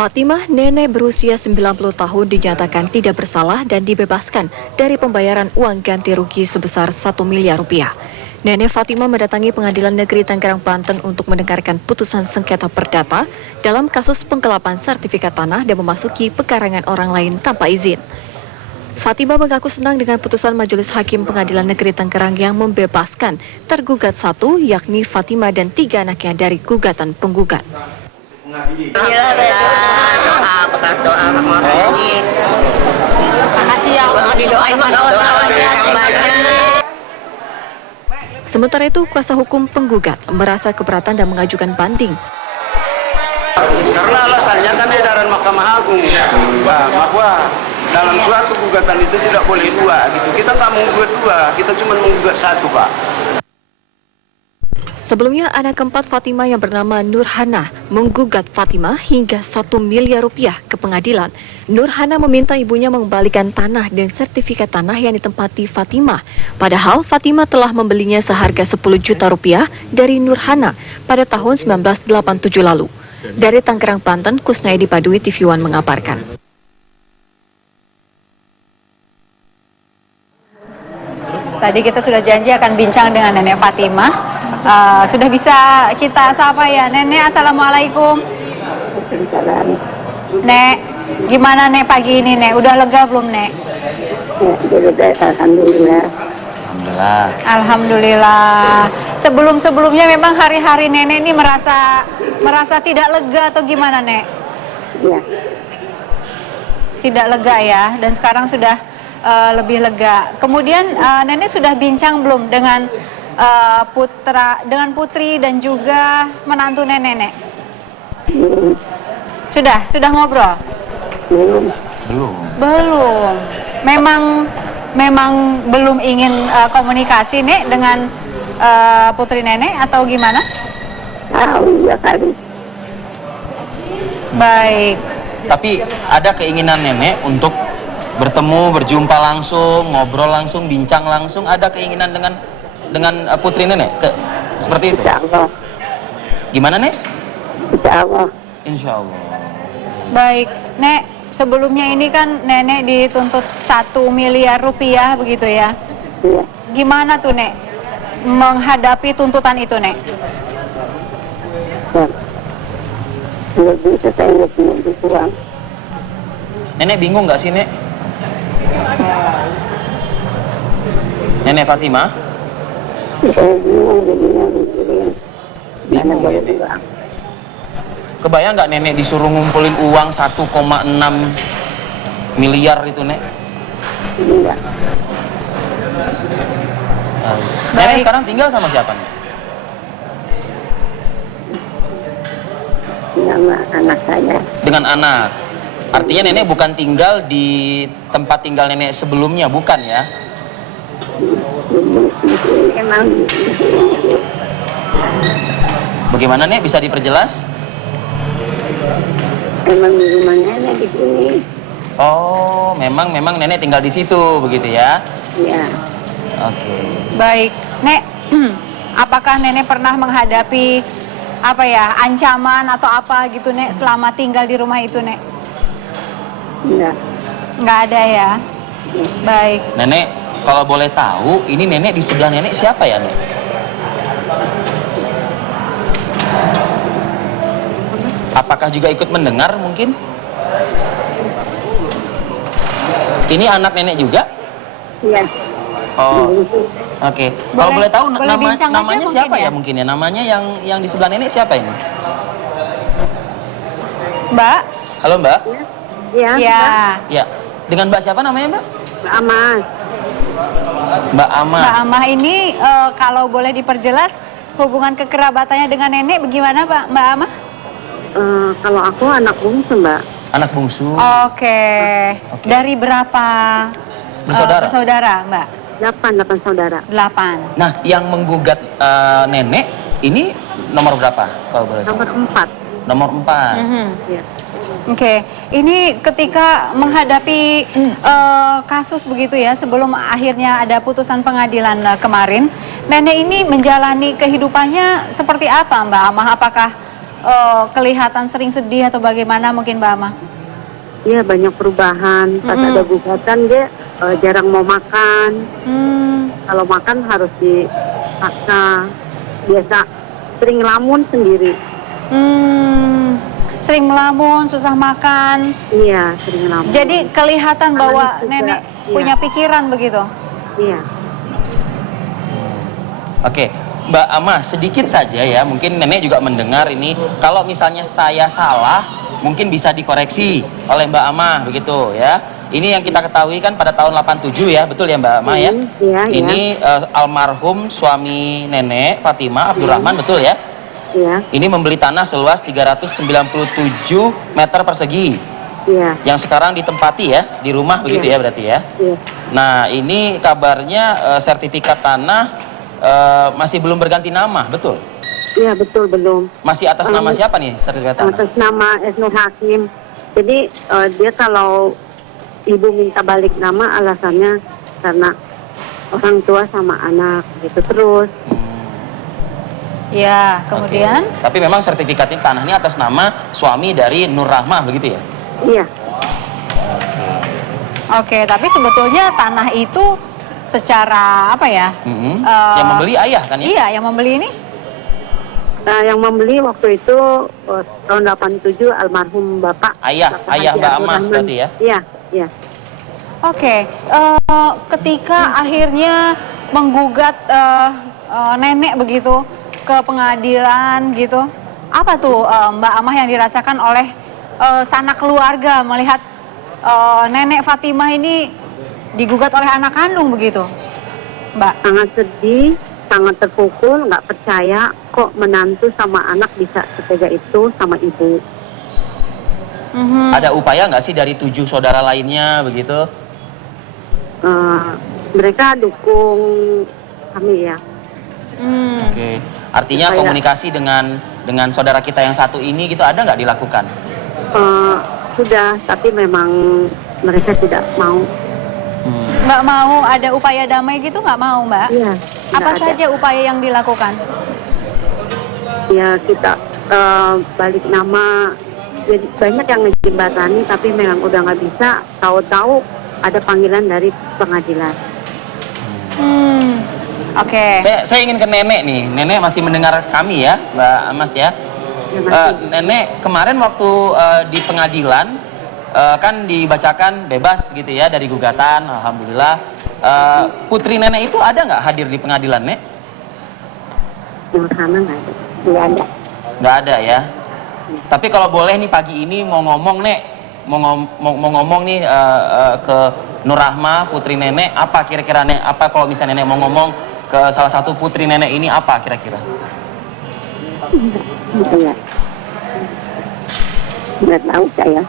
Fatimah, nenek berusia 90 tahun dinyatakan tidak bersalah dan dibebaskan dari pembayaran uang ganti rugi sebesar 1 miliar rupiah. Nenek Fatimah mendatangi Pengadilan Negeri Tangerang, Banten untuk mendengarkan putusan sengketa perdata dalam kasus penggelapan sertifikat tanah dan memasuki pekarangan orang lain tanpa izin. Fatimah mengaku senang dengan putusan Majelis Hakim Pengadilan Negeri Tangerang yang membebaskan tergugat satu, yakni Fatimah dan 3 anaknya dari gugatan penggugat. Sementara itu, kuasa hukum penggugat merasa keberatan dan mengajukan banding. Karena alasannya kan edaran Mahkamah Agung bahwa dalam suatu gugatan itu tidak boleh dua gitu. Kita nggak menggugat dua, kita cuma menggugat satu, Pak. Sebelumnya, anak keempat Fatimah yang bernama Nurhana menggugat Fatimah hingga 1 miliar rupiah ke pengadilan. Nurhana meminta ibunya mengembalikan tanah dan sertifikat tanah yang ditempati Fatimah. Padahal Fatimah telah membelinya seharga 10 juta rupiah dari Nurhana pada tahun 1987 lalu. Dari Tangerang, Banten, Kusnaidi Padui, TV One mengabarkan. Tadi kita sudah janji akan bincang dengan Nenek Fatimah. Sudah bisa kita sapa ya, Nenek. Assalamualaikum. Nek, gimana Nek pagi ini Nek? Udah lega belum Nek? Alhamdulillah. Alhamdulillah. Sebelumnya memang hari-hari Nenek ini merasa tidak lega atau gimana Nek? Ya. Tidak lega ya, dan sekarang sudah lebih lega. Kemudian Nenek sudah bincang belum dengan putri dan juga menantu Nenek? Sudah ngobrol? Belum. Memang belum ingin komunikasi Nek dengan putri Nenek atau gimana? Iya kali. Baik. Tapi ada keinginan Nenek untuk bertemu, berjumpa langsung, ngobrol langsung, bincang langsung. Ada keinginan dengan putri Nenek? Seperti itu? Insya Allah. Gimana Nek? Insya Allah. Insya Allah. Baik, Nek, sebelumnya ini kan Nenek dituntut 1 miliar rupiah begitu ya? Iya. Gimana tuh Nek menghadapi tuntutan itu Nek? Nggak bisa, saya nggak punya uang. Nenek bingung nggak sih Nek? Nenek Fatimah? Saya bingung jadinya mikirin. Bingung ya Nek? Kebayang nggak Nenek disuruh ngumpulin uang 1,6 miliar itu Nek? Enggak. Nenek sekarang tinggal sama siapa Nek? Nama anak saya. Dengan anak. Artinya Nenek bukan tinggal di tempat tinggal Nenek sebelumnya, bukan ya? Emang Bagaimana Nek, bisa diperjelas? emang di rumah nenek di sini. Oh, memang Nenek tinggal di situ begitu ya? Ya. Oke. Baik, Nek, apakah Nenek pernah menghadapi ancaman atau apa gitu Nek selama tinggal di rumah itu Nek? Enggak. Nggak ada ya? Baik. Nenek, kalau boleh tahu, ini Nenek di sebelah Nenek siapa ya Nek? Apakah juga ikut mendengar mungkin? Ini anak Nenek juga? Iya. Oh, oke. Kalau boleh tahu boleh bincang aja namanya mungkin siapa ya? ya mungkin ya? Namanya yang di sebelah Nenek siapa ini? Mbak? Halo Mbak? Iya. Ya. Ya. Dengan Mbak siapa namanya Mbak? Aman. Mbak Ama. Mbak Amah ini kalau boleh diperjelas hubungan kekerabatannya dengan Nenek bagaimana Mbak Amah? Kalau aku anak bungsu, Mbak. Anak bungsu. Oke. Dari berapa bersaudara Mbak? 8 saudara. 8. Nah, yang menggugat Nenek ini nomor berapa kalau boleh tahu? Nomor 4. Nomor 4. Iya. Oke, ini ketika menghadapi kasus begitu ya, sebelum akhirnya ada putusan pengadilan kemarin, Nenek ini menjalani kehidupannya seperti apa Mbak Amah? Apakah kelihatan sering sedih atau bagaimana mungkin Mbak Ama? Iya, banyak perubahan. Pas ada gugatan dia jarang mau makan. Kalau makan harus dipaksa. Biasa sering lamun sendiri. Sering melamun, susah makan. Iya, sering lamun. Jadi kelihatan bahwa juga, nenek iya. punya pikiran begitu. Iya. Oke, Mbak Ama, sedikit saja ya, mungkin nenek juga mendengar ini. Kalau misalnya saya salah, mungkin bisa dikoreksi oleh Mbak Ama, begitu ya. Ini yang kita ketahui kan pada tahun 87 ya, betul ya Mbak Ama ya? Iya, Ini almarhum suami nenek Fatimah Abdurrahman, betul ya? Iya. Ini membeli tanah seluas 397 meter persegi, Iya. yang sekarang ditempati ya, di rumah begitu ya berarti ya? Iya. Nah, ini kabarnya sertifikat tanah masih belum berganti nama, betul? Iya, betul, belum. Masih atas nama siapa nih sertifikat tanah? Atas nama Esnur Hakim. Jadi dia kalau ibu minta balik nama alasannya karena orang tua sama anak gitu terus. Ya, kemudian? Oke. Tapi memang sertifikat ini tanahnya atas nama suami dari Nur Rahmah begitu ya? Iya. Oke, tapi sebetulnya tanah itu secara apa ya? Yang membeli ayah kan ya? Iya, yang membeli ini? Nah, yang membeli waktu itu tahun 87 almarhum Bapak. Ayah Haji Mbak Abdul Amas Rahman. berarti ya? Iya, iya. Oke, ketika akhirnya menggugat nenek begitu ke pengadilan gitu, apa tuh Mbak Amah yang dirasakan oleh sanak keluarga melihat nenek Fatimah ini digugat oleh anak kandung begitu, Mbak? Sangat sedih, sangat terpukul, nggak percaya kok menantu sama anak bisa setega itu sama ibu. Ada upaya nggak sih dari 7 saudara lainnya begitu? Mereka dukung kami ya. Oke. Artinya Supaya- komunikasi dengan saudara kita yang satu ini gitu ada nggak dilakukan? Sudah, tapi memang mereka tidak mau. Nggak mau ada upaya damai gitu, nggak mau Mbak? Iya. Apa nggak ada. saja upaya yang dilakukan? Ya kita balik nama. Jadi banyak yang ngejembatani, tapi memang udah nggak bisa. Tahu-tahu ada panggilan dari pengadilan. Oke. Saya ingin ke nenek nih. Nenek masih mendengar kami ya, Mbak Amas ya. Ya, masih. Nenek kemarin waktu di pengadilan kan dibacakan bebas gitu ya dari gugatan, alhamdulillah. Putri nenek itu ada nggak hadir di pengadilan, Nek? Yang sana nggak ada. Nggak ada. Nggak ada ya. Tapi kalau boleh nih pagi ini mau ngomong, Nek, mau ngomong nih ke Nur Rahmah, putri nenek, apa kira-kira Nek? Apa kalau misalnya nenek mau ngomong ke salah satu putri nenek ini apa kira-kira? Iya. Nggak tahu saya.